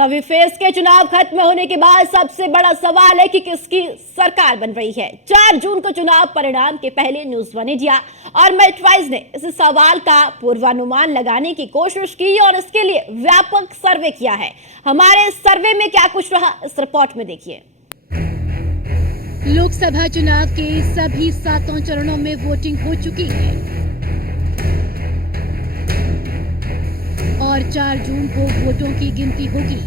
सभी फेज के चुनाव खत्म होने के बाद सबसे बड़ा सवाल है कि किसकी सरकार बन रही है। 4 जून को चुनाव परिणाम के पहले न्यूज़ वन इंडिया और मेटवाइज ने इस सवाल का पूर्वानुमान लगाने की कोशिश की और इसके लिए व्यापक सर्वे किया है। हमारे सर्वे में क्या कुछ रहा, इस रिपोर्ट में देखिए। लोकसभा चुनाव के सभी 7 चरणों में वोटिंग हो चुकी है और 4 जून को वोटों की गिनती होगी।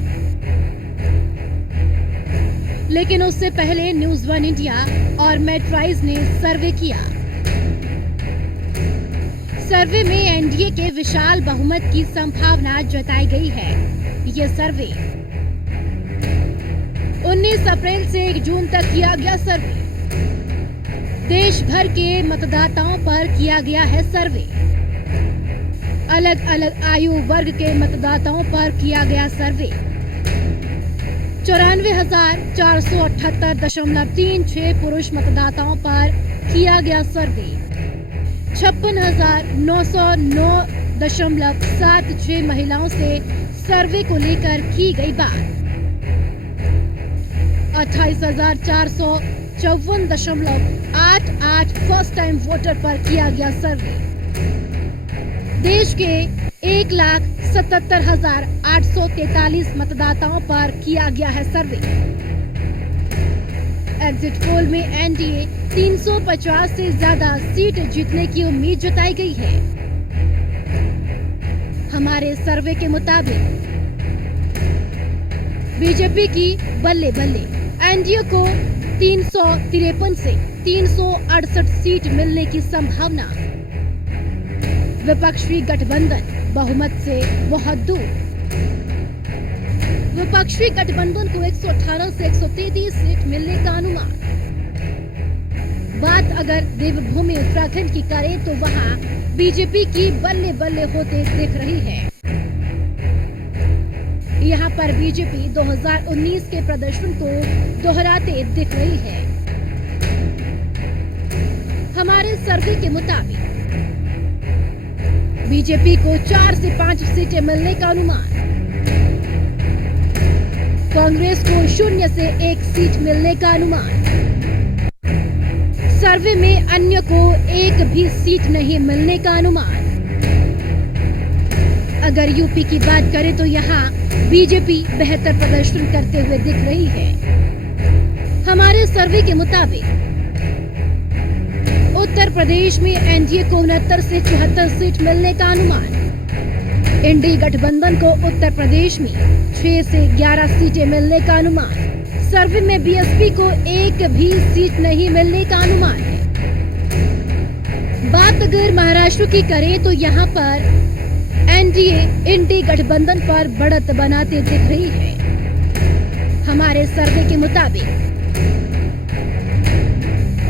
लेकिन उससे पहले न्यूज़ वन इंडिया और मेटवाइज ने सर्वे किया। सर्वे में एनडीए के विशाल बहुमत की संभावना जताई गई है। ये सर्वे 19 अप्रैल से 1 जून तक किया गया सर्वे। देश भर के मतदाताओं पर किया गया है सर्वे। अलग अलग आयु वर्ग के मतदाताओं पर किया गया सर्वे। 94,478.36 पुरुष मतदाताओं पर किया गया सर्वे। 56,909.76 महिलाओं से सर्वे को लेकर की गई बात। 28,454.88 फर्स्ट टाइम वोटर पर किया गया सर्वे। देश के 1,77,843 मतदाताओं पर किया गया है सर्वे। एग्जिट पोल में एनडीए 350 से ज्यादा सीट जीतने की उम्मीद जताई गई है। हमारे सर्वे के मुताबिक बीजेपी की बल्ले बल्ले, एनडीए को 353 से 368 सीट मिलने की संभावना। विपक्षी गठबंधन बहुमत से बहुत दूर। विपक्षी गठबंधन को 118 से 133 सीट मिलने का अनुमान। बात अगर देवभूमि उत्तराखंड की करें तो वहां बीजेपी की बल्ले बल्ले होते दिख रही है। यहां पर बीजेपी 2019 के प्रदर्शन को दोहराते दिख रही है। हमारे सर्वे के मुताबिक बीजेपी को 4 से 5 सीटें मिलने का अनुमान। कांग्रेस को 0 से 1 सीट मिलने का अनुमान। सर्वे में अन्य को 1 भी सीट नहीं मिलने का अनुमान। अगर यूपी की बात करें तो यहाँ बीजेपी बेहतर प्रदर्शन करते हुए दिख रही है। हमारे सर्वे के मुताबिक उत्तर प्रदेश में एनडीए को 69 से 74 सीट मिलने का अनुमान। इंडी गठबंधन को उत्तर प्रदेश में 6 से 11 सीटें मिलने का अनुमान। सर्वे में बीएसपी को 1 भी सीट नहीं मिलने का अनुमान है। बात अगर महाराष्ट्र की करें तो यहाँ पर एनडीए इंडी गठबंधन पर बढ़त बनाते दिख रही है। हमारे सर्वे के मुताबिक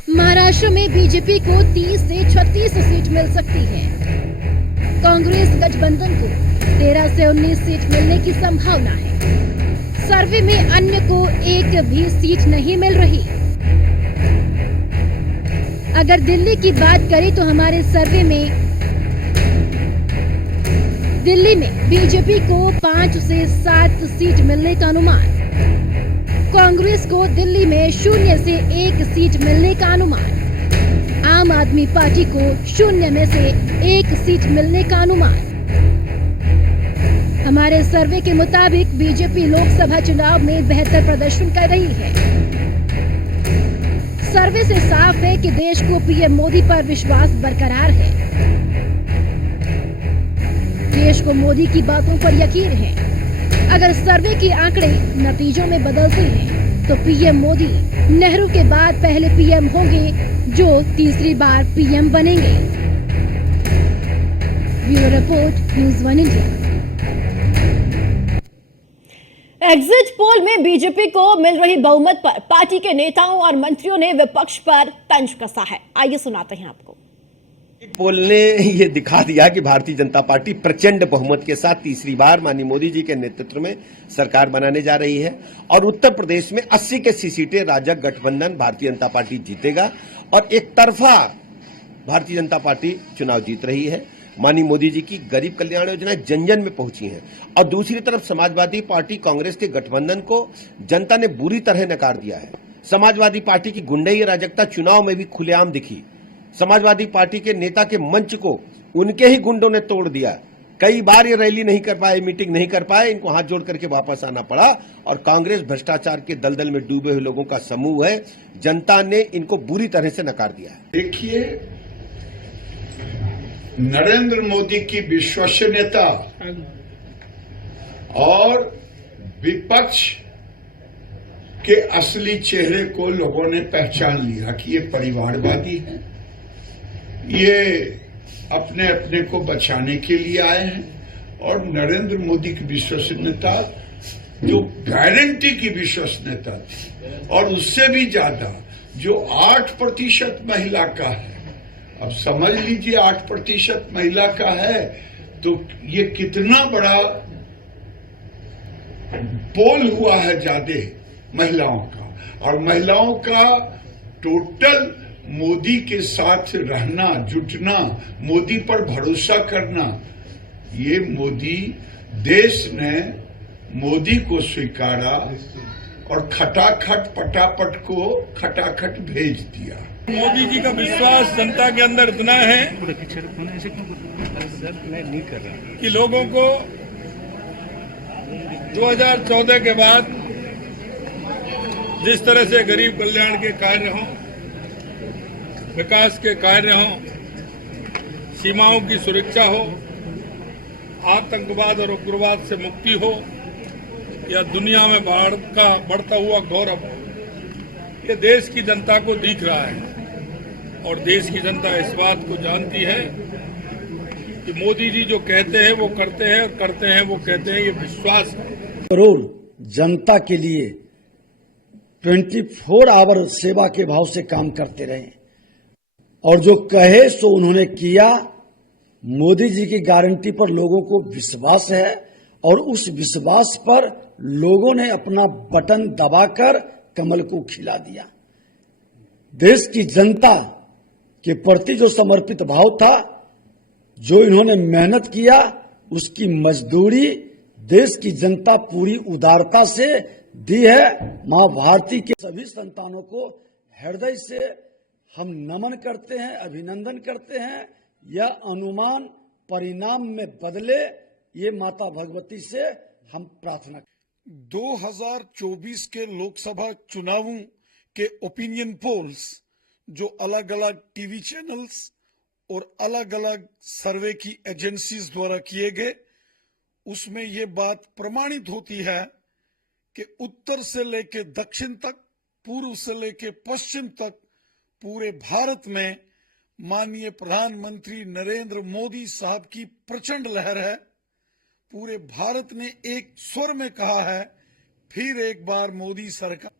महाराष्ट्र में बीजेपी को 30 से 36 सीट मिल सकती है। कांग्रेस गठबंधन को 13 से 19 सीट मिलने की संभावना है। सर्वे में अन्य को 1 भी सीट नहीं मिल रही। अगर दिल्ली की बात करें तो हमारे सर्वे में दिल्ली में बीजेपी को 5 से 7 सीट मिलने का अनुमान। कांग्रेस को दिल्ली में 0 से 1 सीट मिलने का अनुमान। आम आदमी पार्टी को 0 में से 1 सीट मिलने का अनुमान। हमारे सर्वे के मुताबिक बीजेपी लोकसभा चुनाव में बेहतर प्रदर्शन कर रही है। सर्वे से साफ है कि देश को पीएम मोदी पर विश्वास बरकरार है। देश को मोदी की बातों पर यकीन है। अगर सर्वे के आंकड़े नतीजों में बदलते हैं तो पीएम मोदी नेहरू के बाद पहले पीएम होंगे जो तीसरी बार पीएम बनेंगे। Bureau report, news one India. Exit poll में बीजेपी को मिल रही बहुमत पर पार्टी के नेताओं और मंत्रियों ने विपक्ष पर तंज कसा है। आइए सुनाते हैं आपको। पोल ने ये दिखा दिया कि भारतीय जनता पार्टी प्रचंड बहुमत के साथ तीसरी बार माननीय मोदी जी के नेतृत्व में सरकार बनाने जा रही है और उत्तर प्रदेश में 80 के 80 सीटें राजग गठबंधन भारतीय जनता पार्टी जीतेगा और एक तरफा भारतीय जनता पार्टी चुनाव जीत रही है। माननीय मोदी जी की गरीब कल्याण योजनाएं जन जन में पहुंची हैं और दूसरी तरफ समाजवादी पार्टी कांग्रेस के गठबंधन को जनता ने बुरी तरह नकार दिया है। समाजवादी पार्टी की गुंडई अराजकता चुनाव में भी खुलेआम दिखी। समाजवादी पार्टी के नेता के मंच को उनके ही गुंडों ने तोड़ दिया। कई बार ये रैली नहीं कर पाए, मीटिंग नहीं कर पाए, इनको हाथ जोड़ करके वापस आना पड़ा और कांग्रेस भ्रष्टाचार के दलदल में डूबे हुए लोगों का समूह है। जनता ने इनको बुरी तरह से नकार दिया है। देखिए, नरेंद्र मोदी की विश्वसनीयता और विपक्ष के असली चेहरे को लोगों ने पहचान लिया कि ये परिवारवादी हैं, ये अपने अपने को बचाने के लिए आए हैं। और नरेंद्र मोदी की विश्वसनीयता जो गारंटी की विश्वसनीयता थी और उससे भी ज्यादा जो 8% महिला का है, अब समझ लीजिए 8% महिला का है तो ये कितना बड़ा पोल हुआ है ज्यादा महिलाओं का। और महिलाओं का टोटल मोदी के साथ रहना, जुटना, मोदी पर भरोसा करना, ये मोदी देश ने मोदी को स्वीकारा और खटाखट पटापट को खटाखट भेज दिया। मोदी जी का विश्वास जनता के अंदर इतना है कि लोगों को 2014 के बाद जिस तरह से गरीब कल्याण के कार्य हों, विकास के कार्य हों, सीमाओं की सुरक्षा हो, आतंकवाद और उग्रवाद से मुक्ति हो या दुनिया में बढ़ता हुआ गौरव, ये देश की जनता को दिख रहा है और देश की जनता इस बात को जानती है कि मोदी जी जो कहते हैं वो करते हैं, और करते हैं वो कहते हैं, ये विश्वास है। करोड़ जनता के लिए 24 आवर सेवा के भाव से काम करते रहे और जो कहे सो उन्होंने किया। मोदी जी की गारंटी पर लोगों को विश्वास है और उस विश्वास पर लोगों ने अपना बटन दबाकर कमल को खिला दिया। देश की जनता के प्रति जो समर्पित भाव था, जो इन्होंने मेहनत किया, उसकी मजदूरी देश की जनता पूरी उदारता से दी है। मां भारती के सभी संतानों को हृदय से हम नमन करते हैं, अभिनंदन करते हैं। यह अनुमान परिणाम में बदले, ये माता भगवती से हम प्रार्थना। 2024 के लोकसभा चुनावों के ओपिनियन पोल्स जो अलग अलग टीवी चैनल्स और अलग अलग सर्वे की एजेंसीज द्वारा किए गए, उसमें ये बात प्रमाणित होती है कि उत्तर से लेकर दक्षिण तक, पूर्व से लेकर पश्चिम तक पूरे भारत में माननीय प्रधानमंत्री नरेंद्र मोदी साहब की प्रचंड लहर है। पूरे भारत ने एक स्वर में कहा है, फिर एक बार मोदी सरकार।